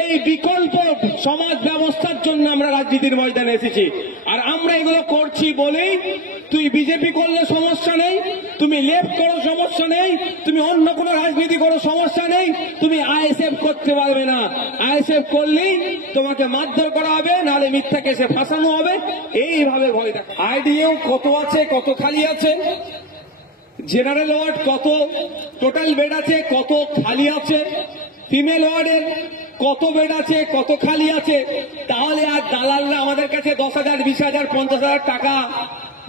এই বিকল্প সমাজ ব্যবস্থার জন্য আমরা রাজনীতির ময়দানে এসেছি। আর আমরা এগুলো করছি বলেই তুই বিজেপি করলে সমস্যা নেই, তুমি লেফট করো সমস্যা নেই, তুমি অন্য কোনো রাজনীতি করো সমস্যা নেই, তুমি আইএসএফ করতে পারবে না। আইএসএফ করলেই তোমাকে মারধর করা হবে, নাহলে মিথ্যা কেসে ফাঁসানো হবে, এইভাবে ভয় দেখ। আইডিএও কত আছে, কত খালি আছে, জেনারেল ওয়ার্ড কত টোটাল বেড আছে, কত খালি আছে, ফিমেল ওয়ার্ডের কত বেড আছে, কত খালি আছে, তাহলে আর দালালরা আমাদের কাছে 10,000, 20,000, 50,000 টাকা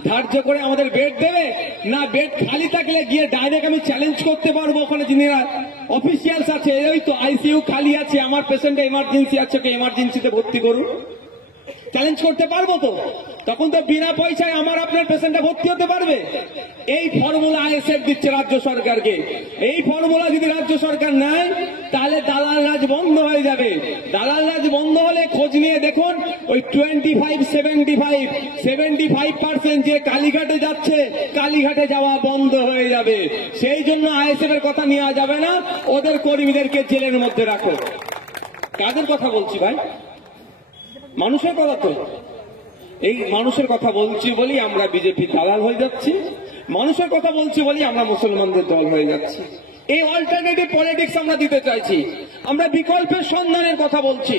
ধার্য করে আমাদের বেড দেবে না? বেড খালি থাকলে গিয়ে ডাইরেক্ট আমি চ্যালেঞ্জ করতে পারবো ওখানে যিনি অফিসিয়ালস আছে, এই তো আইসিইউ খালি আছে, আমার পেশেন্ট এমার্জেন্সি আছে, ওকে এমার্জেন্সিতে ভর্তি করুন, চ্যালেঞ্জ করতে পারবো তো? তখন তো বিনা পয়সায় আমার আপনার পেশেন্টটা ভর্তি হতে পারবে। এই ফর্মুলা আইএসএফ দিচ্ছে রাজ্য সরকারকে। এই ফর্মুলা যদি রাজ্য সরকার নেয় তাহলে দালাল রাজ বন্ধ হয়ে যাবে। দালাল রাজ বন্ধ হলে খোঁজ নিয়ে দেখুন, ওই 75% যে কালীঘাটে যাচ্ছে, কালীঘাটে যাওয়া বন্ধ হয়ে যাবে। সেই জন্য আইএসএফ এর কথা নেওয়া যাবে না, ওদের কর্মীদেরকে জেলের মধ্যে রাখো। কাদের কথা বলছি ভাই? মানুষের কথা তো। এই মানুষের কথা বলছি বলেই আমরা বিজেপি দালাল হয়ে যাচ্ছি, মানুষের কথা বলছি বলেই আমরা মুসলমানদের দল হয়ে যাচ্ছি। এই অল্টারনেটিভ পলিটিক্স আমরা দিতে চাইছি। আমরা বিকল্পের সন্ধানের কথা বলছি।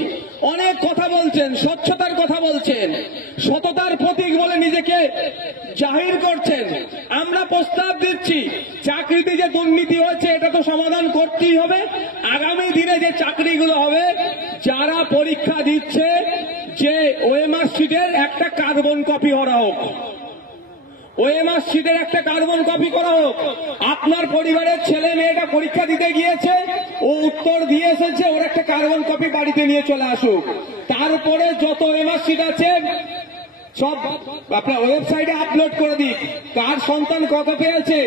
অনেক কথা বলছেন, স্বচ্ছতার কথা বলছেন, সততার প্রতীক বলে নিজেকে জাহির করছেন। আমরা প্রস্তাব দিচ্ছি, চাকরিতে যে দুর্নীতি হয়েছে এটা তো সমাধান করতেই হবে। আগামী দিনে যে চাকরিগুলো হবে, যারা পরীক্ষা দিচ্ছে, যে ওএমআর শিটের একটা কার্বন কপি করা হোক, ওএমআর শিটের একটা কার্বন কপি করা হোক। আপনার পরিবারের ছেলে মেয়েটা পরীক্ষা দিতে গিয়েছে, ও উত্তর দিয়ে এসেছে, ওর একটা কার্বন কপি বাড়িতে নিয়ে চলে আসুক। তারপরে যত ওএমআর শিট আছে সব আপনার ওয়েবসাইটে আপলোড করে দিক, কার সন্তান কত পেয়েছে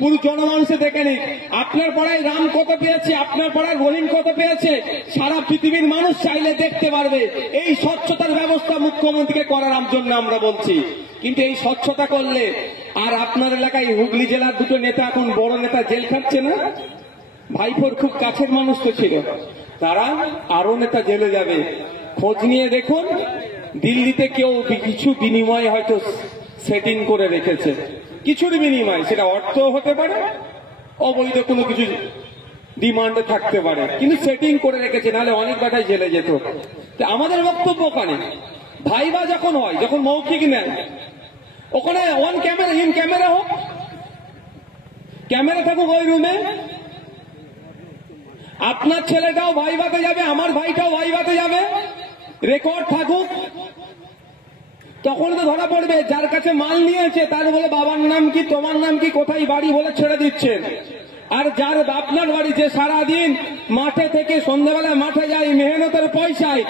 পুরো জনমানুষে দেখে নিক। আপনার পাড়ায় রাম কত পেয়েছে, আপনার পাড়ায় রহিম কত পেয়েছে, সারা পৃথিবীর মানুষ চাইলে দেখতে পারবে। এই স্বচ্ছতার ব্যবস্থা মুখ্যমন্ত্রীকে করার জন্য আমরা বলছি। কিন্তু এই স্বচ্ছতা করলে আর আপনার এলাকায় হুগলি জেলার দুটো নেতা, এখন বড় নেতা জেল খাচ্ছে না? ভাইপোর খুব কাছের মানুষ তো ছিল, তারা আরো নেতা জেলে যাবে। খোঁজ নিয়ে দেখুন, দিল্লিতে কেউ কিছু বিনিময়ে হয়তো সেটিং করে রেখেছে, কিছুর বিনিময়, সেটা অর্থ হতে পারে, অবৈধ কোনো কিছু ডিমান্ডে থাকতে পারে, কিন্তু সেটিং করে রেখেছে, নাহলে অনেক বেটাই জেলে যেত। আমাদের বক্তব্য ওখানে ভাইবা যখন হয়, যখন মৌখিক নেয়, ওখানে অন ক্যামেরা ইন ক্যামেরা হোক, ক্যামেরা থাকুক ওই রুমে, আপনার ছেলেটাও ভাইভাতে যাবে, আমার ভাইটাও ভাইভাতে যাবে, রেকর্ড থাকুক। তখন তো ধরা পড়বে যার কাছে মাল নিয়েছে তার বলে বাবার নাম কি, তোমার নাম কি, কোথায় বাড়ি বলে ছেড়ে দিচ্ছেন। আর যার আপনার বাড়ি, যে সারাদিন মাঠে থেকে সন্ধ্যাবেলায় মাঠে যায় মেহনতের পয়সায়,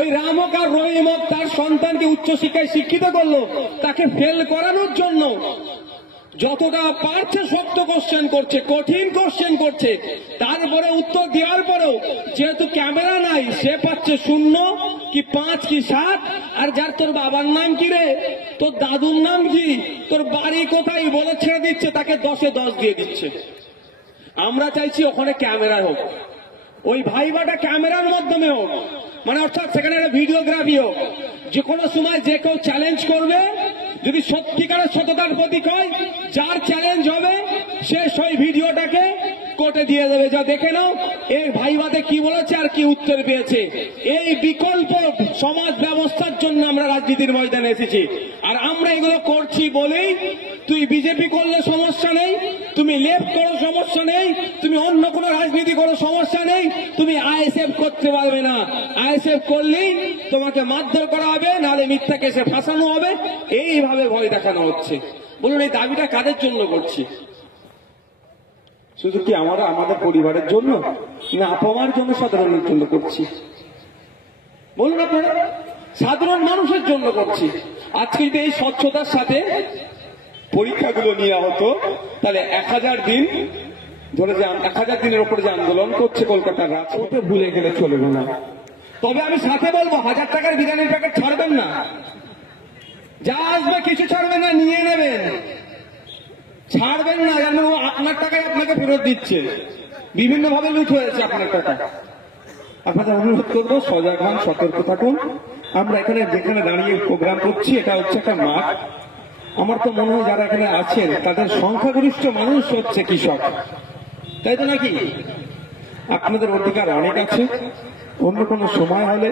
ওই রাম হোক আর রহিম হোক তার সন্তানকে উচ্চশিক্ষায় শিক্ষিত করলো, তাকে ফেল করানোর জন্য যতটা পারছে শক্ত কোশ্চেন করছে, কঠিন কোশ্চেন করছে, তারপরে উত্তর দেওয়ার পরেও যেহেতু ক্যামেরা নাই, সে পাচ্ছে 0 কি 5 কি 7। আর যার তোর বাবার নাম কি রে, তোর দাদুর নাম কি, তোর বাড়ি কোথায় বলে ছেড়ে দিচ্ছে, তাকে 10-এ 10 দিয়ে দিচ্ছে। আমরা চাইছি ওখানে ক্যামেরা হোক, ওই ভাইবাটা ক্যামেরার মাধ্যমে হোক, মানে অর্থাৎ সেখানে একটা ভিডিওগ্রাফি হোক। যে কোনো সময় যে কেউ চ্যালেঞ্জ করবে, যদি সত্যিকারের সততার প্রতীক হয়, যার চ্যালেঞ্জ হবে সে সেই ভিডিওটাকে কোর্টে দিয়ে দেবে, যা দেখে নাও এই ভাইবাতে কি বলেছে আর কি উত্তর পেয়েছে। এই বিকল্প সমাজ ব্যবস্থার জন্য আমরা রাজনীতির ময়দানে এসেছি। আর আমরা এগুলো করছি বলেই তুই বিজেপি করলে সমস্যা নেই, তুমি লেফট করো সমস্যা নেই, তুমি অন্য কোনো রাজনীতি করো সমস্যা নেই, তুমি আইএসএফ করতে পারবে না। আইএসএফ করলেই তোমাকে মারধর করা হবে, নাহলে মিথ্যা কেসে ফাঁসানো হবে, এইভাবে ভয় দেখানো হচ্ছে। বলুন এই দাবিটা কাদের জন্য করছি? শুধু কি আমরা আমাদের পরিবারের জন্য, না আপনার জন্য, সাধারণের জন্য করছি? বলুন আপনারা, সাধারণ মানুষের জন্য করছি। আজকে যদি এই স্বচ্ছতার সাথে পরীক্ষাগুলো নেওয়া হতো, তাহলে 1000 দিন ধরে, যে 1000 দিনের উপরে যে আন্দোলন করছে কলকাতার রাজপথে, ভুলে গেলে চলবে না। তবে আমি সাথে বলবো, 1000 টাকার বিরিয়ানির প্যাকেট ছাড়বেন না, যা আসবে কিছু ছাড়বেন না, নিয়ে নেবেন, ছাড়বেন না, যেন আপনার টাকায় আপনাকে ফেরত দিচ্ছে। বিভিন্ন ভাবে লুট হয়েছে আপনার টাকা। আপনাদের অনুরোধ করবো সজাগ হন, সতর্ক থাকুন। আমরা এখানে যেখানে দাঁড়িয়ে প্রোগ্রাম করছি এটা হচ্ছে একটা মাঠ। আমার তো মনে হয় যারা এখানে আছেন তাদের সংখ্যাগরিষ্ঠ মানুষ হচ্ছে কৃষক, তাই তো নাকি? আপনাদের অধিকার অনেক আছে। অন্য কোনো সময় হলে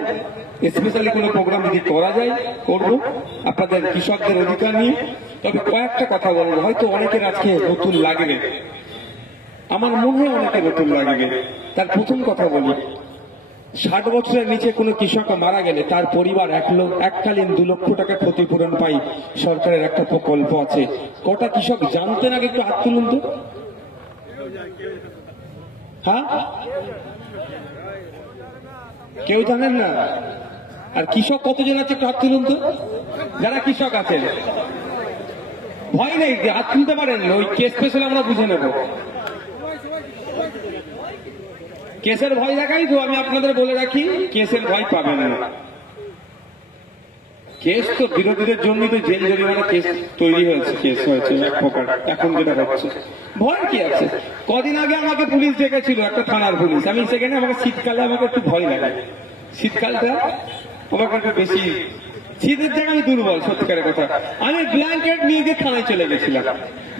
স্পেশালি কোনো প্রোগ্রাম যদি করা যায় করবো আপনাদের কৃষকদের অধিকার নিয়ে। তবে কয়েকটা কথা বলবো, হয়তো অনেকের আজকে নতুন লাগবে, আমার মনে হয় অনেকে নতুন লাগবে। তার প্রথম কথা বলি, 60 বছরের নিচে কোনো কৃষক মারা গেলে তার পরিবার এককালীন 2 লক্ষ টাকা ক্ষতিপূরণ পাই সরকারের একটা প্রকল্প আছে। কটা কৃষক জানতেন আগে? একটু হাত তুলুন তো। হ্যাঁ, কেউ জানেন না? আর কৃষক কতজন আছে একটু হাত তুলুন তো, যারা কৃষক আছেন। ভয় নেই, হাত তুলতে পারেন, ওই কেস পেছনে আমরা বুঝে নেব। কেসের ভয় দেখাই তো আমি আপনাদের বলে রাখি, কেসের ভয় পাবেন না। কেস তো বিরোধীদের জন্য তো জেল জরিমানা কেস তৈরি হয়েছে, কেস হয়েছে এক প্রকার। এখন যেটা হচ্ছে ভয় কি আছে? কদিন আগে আমাকে পুলিশ ডেকেছিল, একটা থানার পুলিশ। আমি সেখানে আমাকে শীতকালে আমাকে একটু ভয় লাগে, শীতকালটা আমাকে একটু বেশি, শীতের থেকে আমি দুর্বল, সত্যিকারের কথা। আমি ব্ল্যাঙ্কেট নিয়ে গিয়ে থানায় চলে গেছিলাম।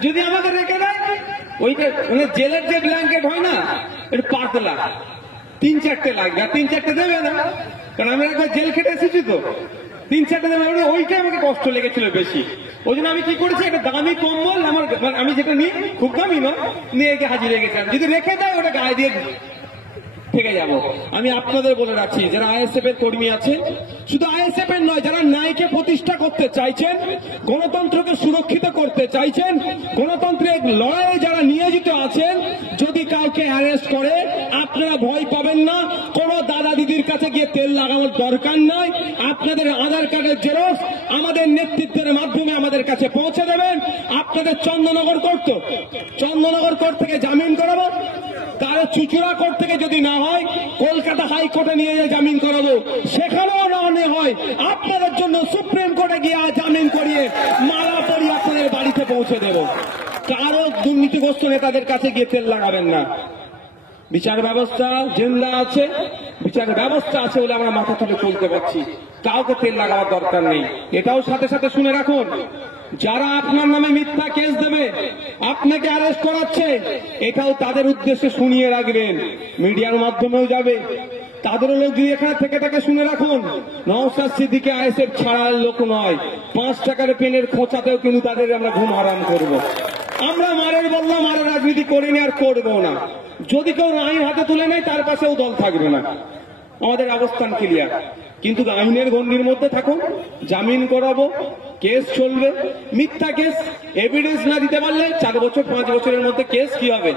যদি আমাকে রেখে দেয়, ওইটা মানে জেলের যে ব্ল্যাঙ্কেট হয় না, একটু পাতলা, 3-4টে লাগবে, আর 3-4টে দেবে না, কারণ আমি একবার জেল খেটে এসেছি তো। 3-4টে দেবে, ওইটাই আমাকে কষ্ট লেগেছিল বেশি। ওই জন্য আমি কি করেছি, একটা দামি কম্বল আমার, আমি যেটা নিই খুব দামি নয়, নিয়ে গিয়ে হাজির হয়ে গেছিলাম। যদি রেখে দেয় ওটা গায়ে দিয়ে থেকে যাব। আমি আপনাদের বলে রাখছি, যারা আইএসএফ এর কর্মী আছে, শুধু আইএসএফ এর নয়, যারা ন্যায়কে প্রতিষ্ঠা করতে চাইছেন, গণতন্ত্রকে সুরক্ষিত করতে চাইছেন, গণতন্ত্রের লড়াইয়ে যারা নিয়োজিত আছেন, যদি কাউকে অ্যারেস্ট করে আপনারা ভয় পাবেন না। কোন দাদা দিদির কাছে গিয়ে তেল লাগানোর দরকার নাই। আপনাদের আধার কার্ডের জেরক্স আমাদের নেতৃত্বের মাধ্যমে আমাদের কাছে পৌঁছে দেবেন। আপনাদের চন্দননগর কোর্ট থেকে জামিন করাবো, তার চুচুড়া কোর্ট থেকে যদি না হয় কলকাতা হাইকোর্টে নিয়ে জামিন করাবো, সেখানেও না হয় আপনাদের জন্য সুপ্রিম কোর্টে গিয়ে জামিন করিয়ে মালা পরিয়ে আপনাদের বাড়িতে পৌঁছে দেব। কারো দুর্নীতিগ্রস্ত নেতাদের কাছে গিয়ে তেল লাগাবেন না। বিচার ব্যবস্থা জিন্দা আছে, বিচার ব্যবস্থা আছে বলে আমরা মাথা তুলে চলতে পারছি, কাউকে তেল লাগাবার দরকার নেই। এটাও সাথে সাথে শুনে রাখুন, যারা আপনার নামে মিথ্যা কেস দেবে, আপনাকে অ্যারেস্ট করাচ্ছে, এটাও তাদের উদ্দেশ্যে শুনিয়ে রাখবেন, মিডিয়ার মাধ্যমেও যাবে। তাদেরও লোক যদি এখানে থেকে শুনে রাখুন, নওশাদ সিদ্দিকী আইএসএফ ছাড়ার লোক নয়। 5 টাকার পেনের খোঁচাতেও কিন্তু তাদের আমরা ঘুম হারাম করব। আমরা মারের বললাম, মারের রাজনীতি করিনি আর করবো না। যদি কেউ আইন হাতে তুলে নেয় তার পাশেও দল থাকবে না। আমাদের অবস্থান ক্লিয়ার। কিন্তু আইনের গণ্ডির মধ্যে থাকুন, জামিন করাবো, কেস চলবে। মিথ্যা কেস এভিডেন্স না দিতে পারলে 4 বছর 5 বছরের মধ্যে কেস কি হবে,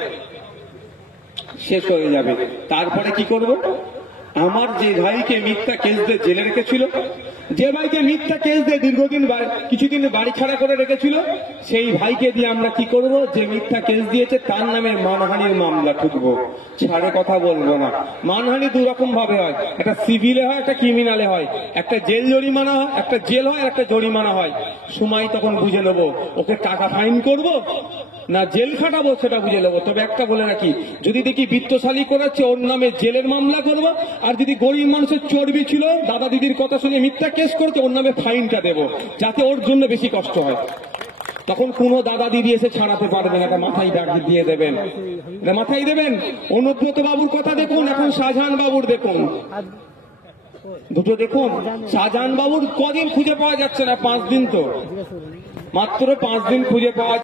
শেষ হয়ে যাবে। তারপরে কি করব? আমার যে ভাইকে মিথ্যা কেস দিয়ে জেলে রেখেছিল, যে ভাইকে মিথ্যা কেস দিয়ে দীর্ঘদিন কিছুদিন বাড়ি ছাড়া করে রেখেছিল, সেই ভাইকে দিয়ে আমরা কি করব? যে মিথ্যা কেস দিয়েছে তার নামে মানহানির মামলা ঠুকবো, ছাড়ে কথা বলবো না। মানহানি 2 রকম ভাবে হয়, একটা সিভিলে হয়, একটা ক্রিমিনালে হয়। একটা জেল জরিমানা হয়, একটা জেল হয়, একটা জরিমানা হয়। সময় তখন বুঝে নেবো, ওকে টাকা ফাইন করব না জেল খাটাবো সেটা বুঝে নেবো। তবে একটা বলে রাখি, যদি দেখি বিত্তশালী করাচ্ছে, ওর নামে জেলের মামলা করবো। আর যদি গরিব মানুষের চর্বি ছিল, দাদা দিদির কথা শুনে মিথ্যা কেস করেছে, ওর নামে ফাইনটা দেবো, যাতে ওর জন্য বেশি কষ্ট হয়। তখন কোনো দাদা দিদি এসে ছাড়াতে পারবে না, এটা মাথায় দিয়ে দেবেন, মাথায় দেবেন। অনুব্রত বাবুর কথা দেখুন, এখন শাহজাহান বাবুর দেখুন, দুটো দেখুন। শাহজাহান বাবুর কদিন খুঁজে পাওয়া যাচ্ছে না? 5 দিন, তো মাত্র 5 দিন খুঁজে পাওয়া